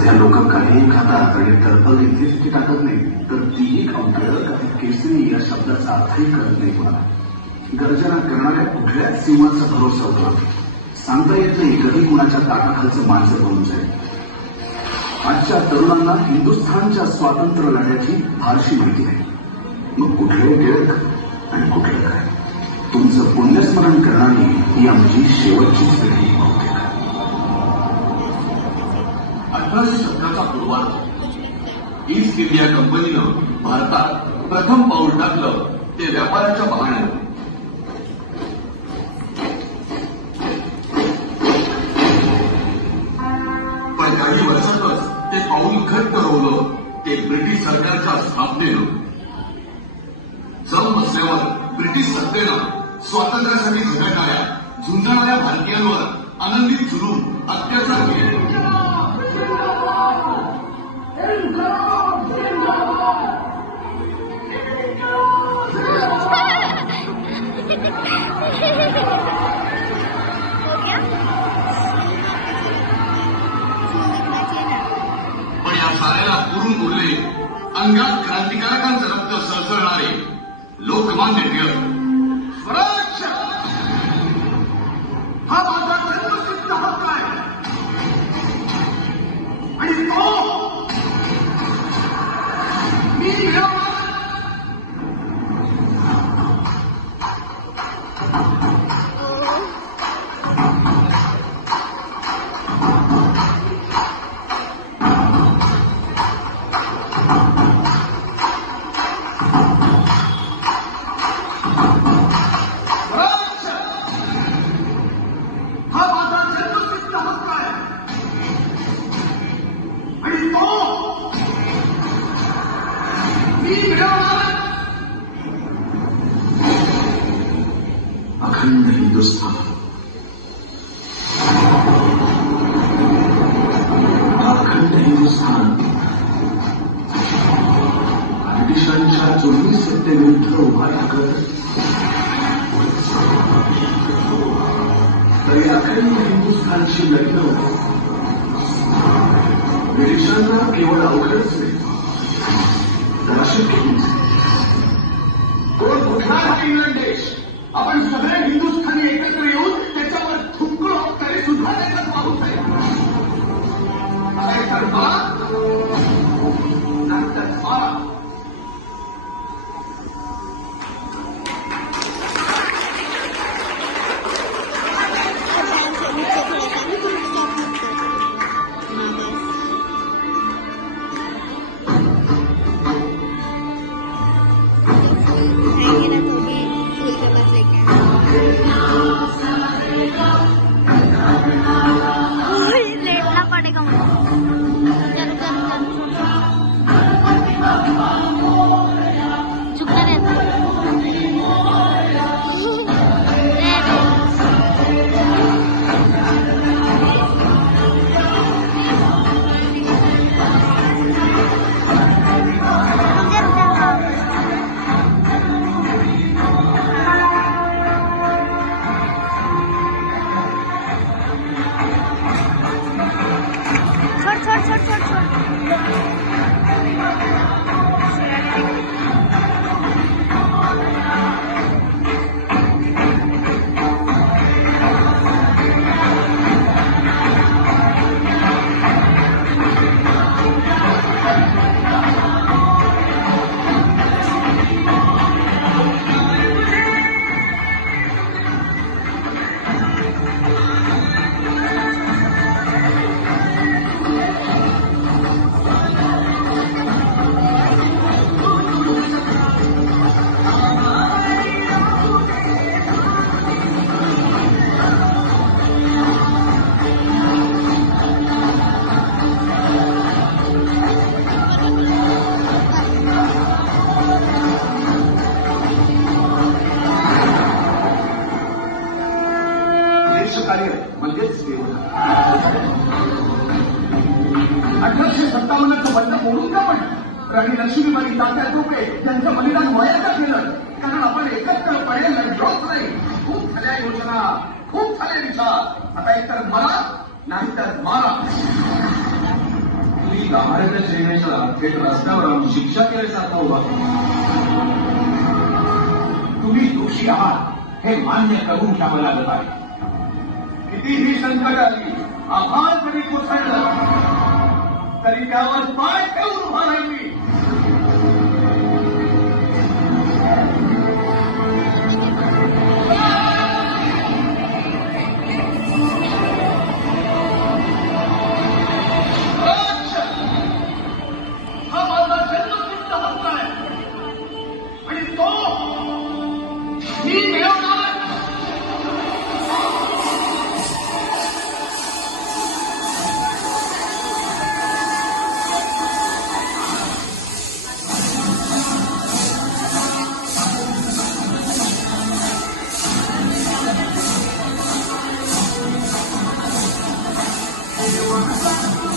सध्या लोक काही खातात आणि तरफल इथे टाकत नाही, तर तीही खाऊन केसरी या शब्दाचा अर्थही करत नाही कोणाला. गर्जना करणाऱ्या कुठल्याच सीमाचा भरोसा होता. सांगता येत नाही कधी कुणाच्या ताटाखालचं माणसं बनून जाईल. आजच्या तरुणांना हिंदुस्थानच्या स्वातंत्र्य लढ्याची फारशी माहिती आहे. मग कुठले टिळक आणि कुठलं काय. तुमचं पुण्यस्मरण करणारी ही आमची शेवटचीच पिढी. 1817चा पूर्वार्ध ईस्ट इंडिया कंपनीनं भारतात प्रथम पाऊल टाकलं ते व्यापाराच्या बहाण्यानं. पण काही वर्षातच ते पाऊल घट्ट रोवलं ते ब्रिटिश सरकारच्या स्थापनेनं. जम नसल्यावर ब्रिटिश सत्तेनं स्वातंत्र्यासाठी झगडणाऱ्या झुंजणाऱ्या भारतीयांवर आनंदित जुलूम अत्याचार केले. पण या साऱ्याला पुरून उरले अंगात क्रांतिकारकांचं रक्त सळसळणारे लोकमान्य टिळक. स्वराज्य हा माझा जन्मसिद्ध हक्क आहे आणि तो मी मिळवला. अखंड हिंदुस्थान, अखंड हिंदुस्थान ब्रिटिशांच्या चोवीस सत्तेविरुद्ध उभा ठाकत तरी अखंड हिंदुस्थानची लढणं ब्रिटिशांना केवळ अवघडच नाही तर अशक्य होईल. कोण कुठला इंग्लंड देश आपण सगळे हिंदुस्थानी एकत्र येऊन त्याच्यावर थुंकलो तरी सुद्धा त्याच्यात पाहूच आहे. तर मला नंतर मला कार्य म्हणजेच सेवा. 1857चं बंड मोडून का पडलं? राणी लक्ष्मीबाई तात्या टोपे यांचं बलिदान वाया का केलं? कारण आपण एकत्रपणे लढलोच नाही. खूप झाल्या योजना, खूप झाले विचार. आता एकतर मला नाहीतर मारा. गाभाऱ्याच्या श्रीनेशला थेट रस्त्यावर आणून शिक्षा केल्यासारखा उभा केला. तुम्ही दोषी आहात हे मान्य करून घ्यावं लागत आहे. कितीही संकट आली, आभार जरी कोसळलं तरी त्यावर पाय ठेवून उभा राहील मी. हा माझा जन्मसिद्ध हक्क आहे आणि तो मी मिळवणार. Everyone,